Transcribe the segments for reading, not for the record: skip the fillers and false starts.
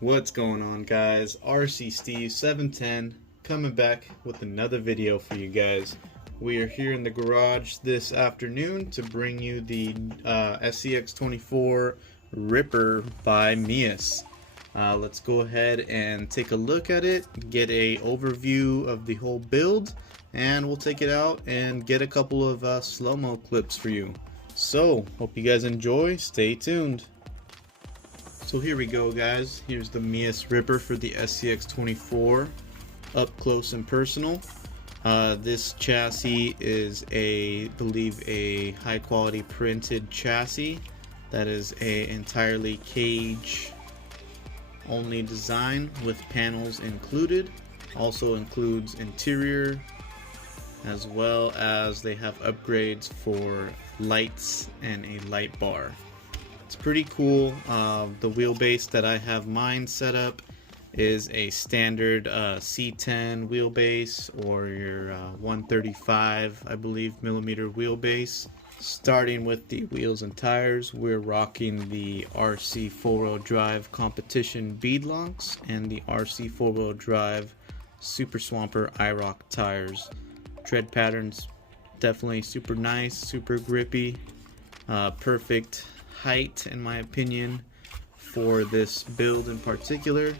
What's going on, guys? RC Steve 710 coming back with another video for you guys. We are here in the garage this afternoon to bring you the SCX24 Ripper by MEUS. Let's go ahead and take a look at it, get a overview of the whole build, and we'll take it out and get a couple of slow-mo clips for you. So, hope you guys enjoy. Stay tuned. So here we go, guys. Here's the MEUS Ripper for the SCX24, up close and personal. This chassis is I believe a high quality printed chassis that is a entirely cage only design with panels included. Also includes interior, as well as they have upgrades for lights and a light bar. It's pretty cool. The wheelbase that I have mine set up is a standard C10 wheelbase, or your 135, I believe, millimeter wheelbase. Starting with the wheels and tires, we're rocking the RC4WD competition beadlocks and the RC4WD Super Swamper Irok tires. Tread patterns definitely super nice, super grippy, perfect height in my opinion for this build in particular,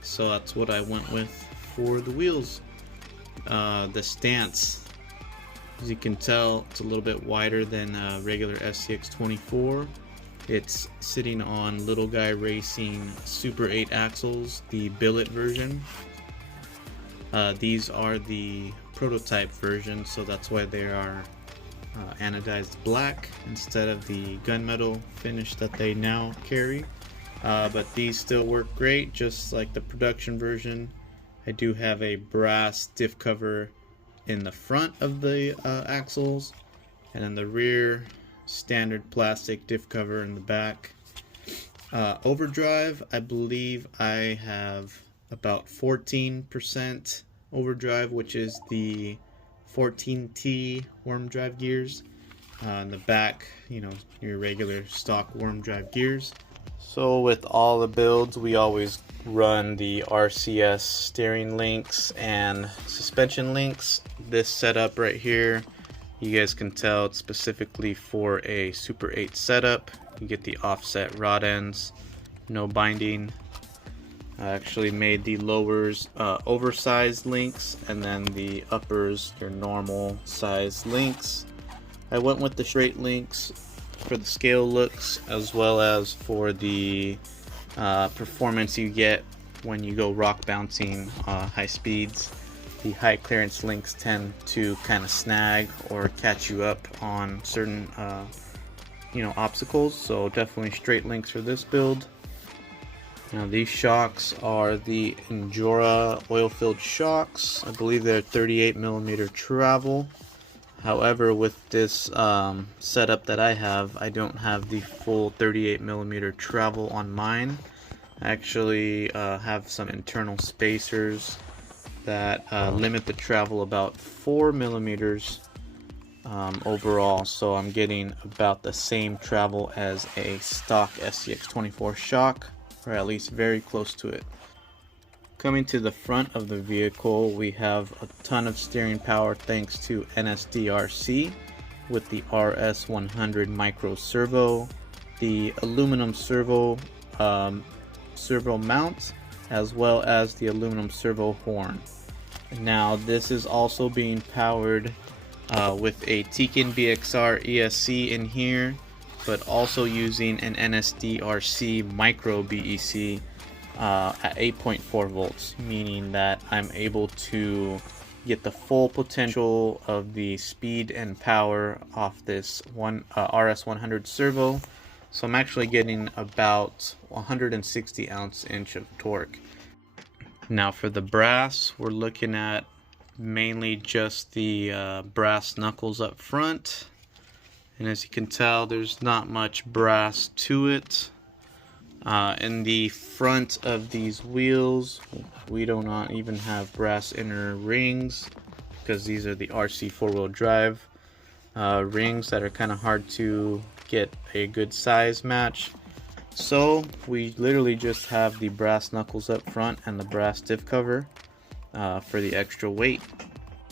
so that's what I went with for the wheels. The stance, as you can tell, it's a little bit wider than regular SCX24. It's sitting on Little Guy Racing Super 8 axles, the billet version. These are the prototype version, so that's why they are anodized black instead of the gunmetal finish that they now carry. But these still work great, just like the production version. I do have a brass diff cover in the front of the axles, and in the rear, standard plastic diff cover in the back. Overdrive, I believe I have about 14% overdrive, which is the 14T worm drive gears. In the back, you know, your regular stock worm drive gears. So with all the builds, we always run the RCS steering links and suspension links. This setup right here, you guys can tell it's specifically for a Super 8 setup. You get the offset rod ends, no binding. I actually made the lowers oversized links, and then the uppers your normal size links. I went with the straight links for the scale looks, as well as for the performance you get when you go rock bouncing high speeds. The high clearance links tend to kind of snag or catch you up on certain obstacles, so definitely straight links for this build. Now these shocks are the Injora Oil Shocks. I believe they're 38mm travel. However, with this setup that I have, I don't have the full 38mm travel on mine. I actually have some internal spacers that limit the travel about 4mm overall, so I'm getting about the same travel as a stock SCX24 shock, or at least very close to it. Coming to the front of the vehicle, we have a ton of steering power thanks to NSDRC with the RS100 micro servo, the aluminum servo mount, as well as the aluminum servo horn. Now this is also being powered with a Tekin BXR ESC in here, but also using an NSDRC micro BEC at 8.4 volts, meaning that I'm able to get the full potential of the speed and power off this RS100 servo. So I'm actually getting about 160 ounce-inch of torque. Now for the brass, we're looking at mainly just the brass knuckles up front. And as you can tell, there's not much brass to it. In the front of these wheels, we do not even have brass inner rings, because these are the RC4WD rings that are kind of hard to get a good size match. So we literally just have the brass knuckles up front and the brass diff cover for the extra weight.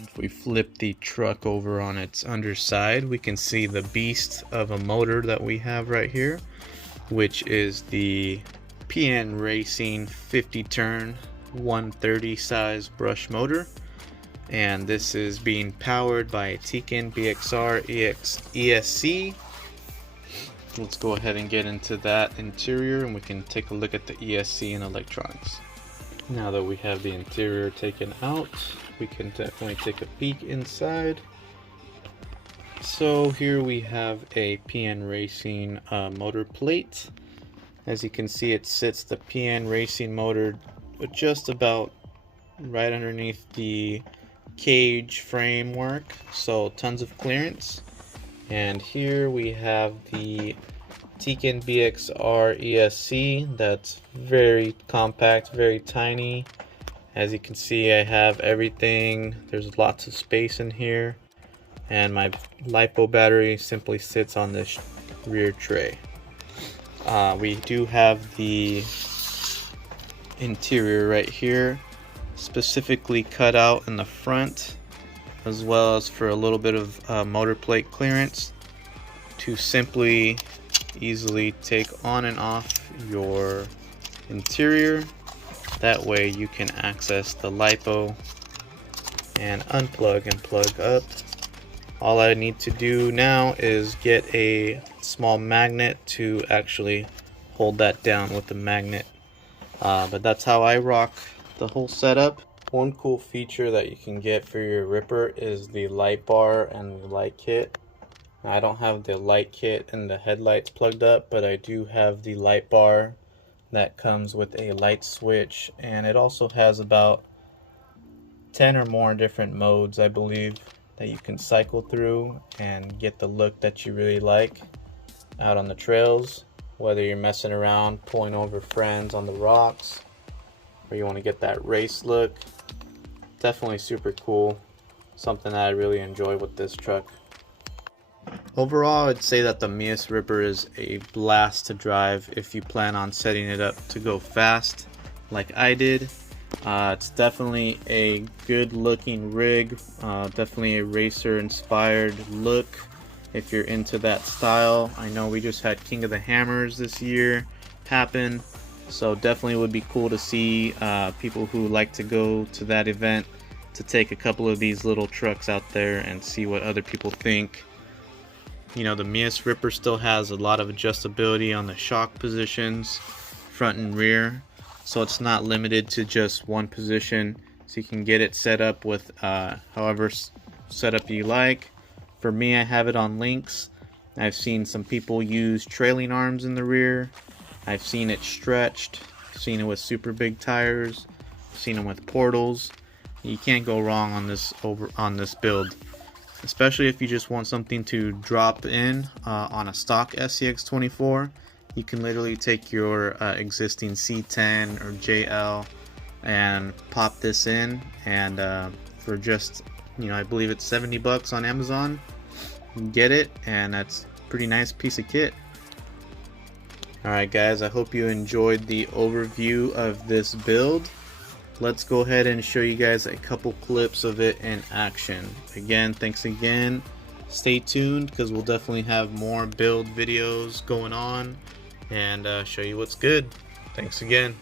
If we flip the truck over on its underside, we can see the beast of a motor that we have right here, which is the Tekin Racing 50 turn 130 size brush motor, and this is being powered by a Tekin BXR ESC. Let's go ahead and get into that interior and we can take a look at the ESC and electronics. Now that we have the interior taken out, we can definitely take a peek inside. So here we have a Tekin Racing motor plate. As you can see, it sits the Tekin Racing motor just about right underneath the cage framework, so tons of clearance. And here we have the Tekin BXR ESC that's very compact, very tiny. As you can see, I have everything. There's lots of space in here, and my lipo battery simply sits on this rear tray. We do have the interior right here, specifically cut out in the front, as well as for a little bit of motor plate clearance to simply easily take on and off your interior. That way you can access the lipo and unplug and plug up. All I need to do now is get a small magnet to actually hold that down with the magnet. But that's how I rock the whole setup. One cool feature that you can get for your Ripper is the light bar and the light kit. I don't have the light kit and the headlights plugged up, but I do have the light bar that comes with a light switch, and it also has about 10 or more different modes, I believe, that you can cycle through and get the look that you really like out on the trails, whether you're messing around pulling over friends on the rocks or you want to get that race look. Definitely super cool, something that I really enjoy with this truck. Overall, I'd say that the MEUS Ripper is a blast to drive if you plan on setting it up to go fast like I did. It's definitely a good looking rig, definitely a racer inspired look if you're into that style. I know we just had King of the Hammers this year happen, so definitely would be cool to see people who like to go to that event to take a couple of these little trucks out there and see what other people think. You know, the MEUS Ripper still has a lot of adjustability on the shock positions, front and rear, so it's not limited to just one position, so you can get it set up with however setup you like. For me, I have it on links. I've seen some people use trailing arms in the rear. I've seen it stretched, seen it with super big tires, seen them with portals. You can't go wrong on this build, especially if you just want something to drop in on a stock SCX24. You can literally take your existing C10 or JL and pop this in, and for just, I believe it's 70 bucks on Amazon, you can get it, and that's a pretty nice piece of kit. Alright guys, I hope you enjoyed the overview of this build. Let's go ahead and show you guys a couple clips of it in action. Again, thanks again. Stay tuned because we'll definitely have more build videos going on and show you what's good. Thanks again.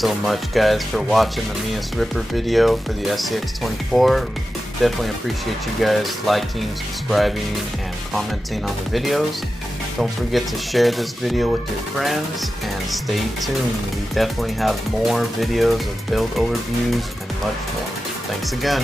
so much, guys, for watching the MEUS Ripper video for the SCX24. Definitely appreciate you guys liking, subscribing, and commenting on the videos. Don't forget to share this video with your friends, and stay tuned. We definitely have more videos of build overviews and much more. Thanks again.